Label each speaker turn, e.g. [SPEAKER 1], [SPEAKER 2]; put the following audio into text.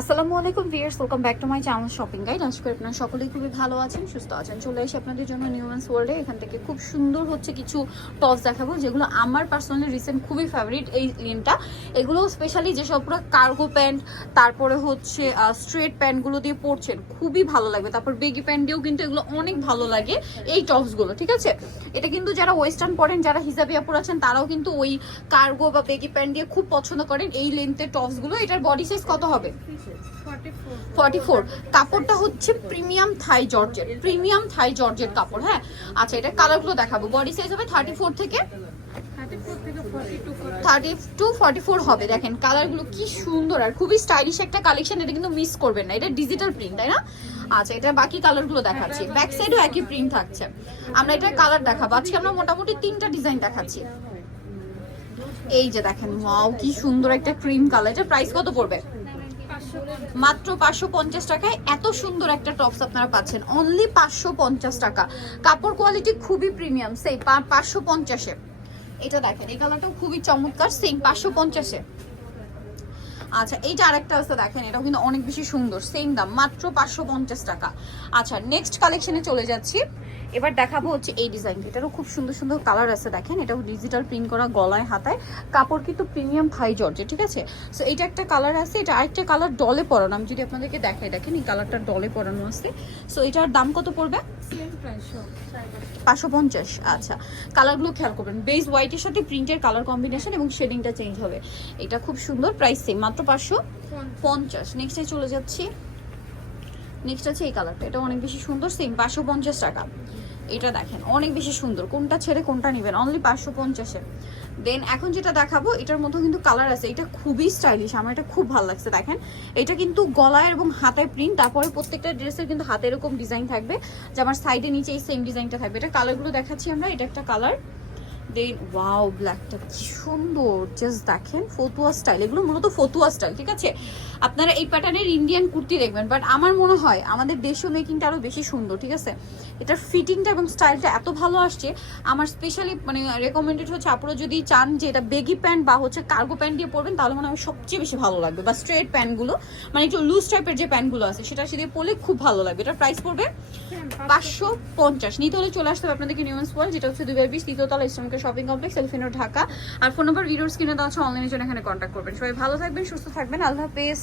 [SPEAKER 1] আসসালামু আলাইকুম viewers welcome back to my channel shopping guide আশা করি আপনারা সকলেই খুবই ভালো আছেন, সুস্থ আছেন। চলে এসে আপনাদের জন্য নিউম্যান্স ওয়ার্ল্ডে এখান থেকে খুব সুন্দর হচ্ছে কিছু টপস দেখাবো, যেগুলো আমার পার্সোনালি রিসেন্ট খুবই ফেভারিট এই লিনটা এগুলো স্পেশালি যেসব পুরো কার্গো প্যান্ট তারপরে হচ্ছে স্ট্রেট প্যান্টগুলো দিয়ে পরছেন, খুবই ভালো লাগবে। তারপর বেগি প্যান্ট দিয়েও কিন্তু এগুলো অনেক ভালো লাগে এই টপসগুলো ঠিক আছে? এটা কিন্তু যারা ওয়েস্টার্ন পরেন, যারা হিসাবে হিজাবিয়া আছেন, তারাও কিন্তু ওই কার্গো বা বেগি প্যান্ট দিয়ে খুব পছন্দ করেন এই লেন্থের টপসগুলো এটার বডি সাইজ কত হবে? ফর্টি ফোর কাপড়টা হচ্ছে premium Thai georgette premium Thai georgette কাপড় হ্যাঁ? আচ্ছা এটা কালারগুলো দেখাবো। বডি সাইজ হবে থার্টি ফোর থেকে থার্টি টু ফর্টি ফোর হবে দেখেন। কালারগুলো কি সুন্দর আর খুবই স্টাইলিশ একটা কালেকশন এটা কিন্তু মিস করবেন না। এটা ডিজিটাল প্রিন্ট তাই না? আচ্ছা এটা বাকি কালারগুলো দেখাচ্ছি। ব্যাক সাইডও একই প্রিন্ট থাকছে। আমরা এটা কালার দেখাবো। আজকে আমরা মোটামুটি তিনটা ডিজাইন দেখাচ্ছি। এই যে দেখেন ওয়াও কি সুন্দর একটা ক্রিম কালার এটা প্রাইস কত পড়বে? মাত্র পাঁচশো পঞ্চাশ টাকায় এত সুন্দর একটা টপস আপনারা পাচ্ছেন। অনলি পাঁচশো পঞ্চাশ টাকা। কাপড় কোয়ালিটি খুবই প্রিমিয়াম সেই পাঁচশো পঞ্চাশে। এটা দেখেন, এই কালারটাও খুবই চমৎকার সেম পাঁচশো পঞ্চাশে। আচ্ছা এইটা আরেকটা আছে দেখেন এটাও কিন্তু অনেক বেশি সুন্দর সেম দাম মাত্র পাঁচশো পঞ্চাশ টাকা। আচ্ছা নেক্সট কালেকশনে চলে যাচ্ছি। এবার দেখাবো হচ্ছে এই ডিজাইনটা এটারও খুব সুন্দর সুন্দর কালার আছে দেখেন এটাও ডিজিটাল প্রিন্ট করা গলায় হাতায়। কাপড় কিন্তু প্রিমিয়াম থাই জর্জে ঠিক আছে? সো এটা একটা কালার আছে এটা আরেকটা কালার ডলে পরানো। আমি যদি আপনাদেরকে দেখাই দেখেন এই কালারটা ডলে পরানো আছে। সো এটার দাম কত পড়বে? পাঁচশো পঞ্চাশ আচ্ছা। কালারগুলো খেয়াল করবেন। বেস হোয়াইটের সাথে প্রিন্টের কালার কম্বিনেশন এবং শেডিংটা চেঞ্জ হবে। এটা খুব সুন্দর প্রাইস সেম মাত্র পাঁচশো পঞ্চাশ। নেক্সটে চলে যাচ্ছি। নেক্সট আছে এই কালারটা এটা অনেক বেশি সুন্দর সেম পাঁচশো পঞ্চাশ টাকা। এটা দেখেন, অনেক বেশি সুন্দর। কোনটা ছেড়ে কোনটা নেবেন? অনলি পাঁচশো পঞ্চাশে দেন এখন যেটা দেখাবো, এটার মধ্যে কিন্তু কালার আছে। এটা খুবই স্টাইলিশ আমার এটা খুব ভালো লাগছে, দেখেন। এটা কিন্তু গলায় এবং হাতায় প্রিন্ট তারপরে প্রত্যেকটা ড্রেসের কিন্তু হাতে এরকম ডিজাইন থাকবে যে আমার সাইডে নিচে এই সেম ডিজাইনটা থাকবে। এটা কালারগুলো দেখাচ্ছি আমরা, এটা একটা কালার দেন ওয়াও ব্ল্যাকটা কি সুন্দর। জাস্ট দেখেন ফতুয়া স্টাইল এগুলো মূলত ফতুয়া স্টাইল ঠিক আছে? আপনারা এই প্যাটার্নের ইন্ডিয়ান কুর্তি দেখবেন বাট আমার মনে হয় আমাদের দেশীয় মেকিংটা আরও বেশি সুন্দর ঠিক আছে? এটার ফিটিংটা এবং স্টাইলটা এত ভালো আসছে আমার স্পেশালি মানে রেকমেন্ডেড হচ্ছে আপনারা যদি চান যে এটা বেগি প্যান্ট বা হচ্ছে কার্গো প্যান্ট দিয়ে পরবেন তাহলে মনে হয় সবচেয়ে বেশি ভালো লাগবে বা স্ট্রেট প্যান্টগুলো মানে একটু লুজ টাইপের যে প্যান্টগুলো আছে সেটা সেদিকে পরলে খুব ভালো লাগবে। এটার প্রাইস পড়বে পাঁচশো। পঞ্চাশ। নিতে হলে চলে আসতে হবে আপনাদেরকে নিউমেন্স ওয়াল যেটা হচ্ছে দুই হাজার বিশ তৃতীয়তলা ইসলামিক শপিং কমপ্লেক্স এলফিনো ঢাকা আর ফোন নম্বর ভিডিওর স্ক্রিনে দেওয়া আছে অনলাইনের জন্য এখানে কন্ট্যাক্ট করবেন। সবাই ভালো থাকবেন, সুস্থ থাকবেন। আল্লাহ হাফেজ।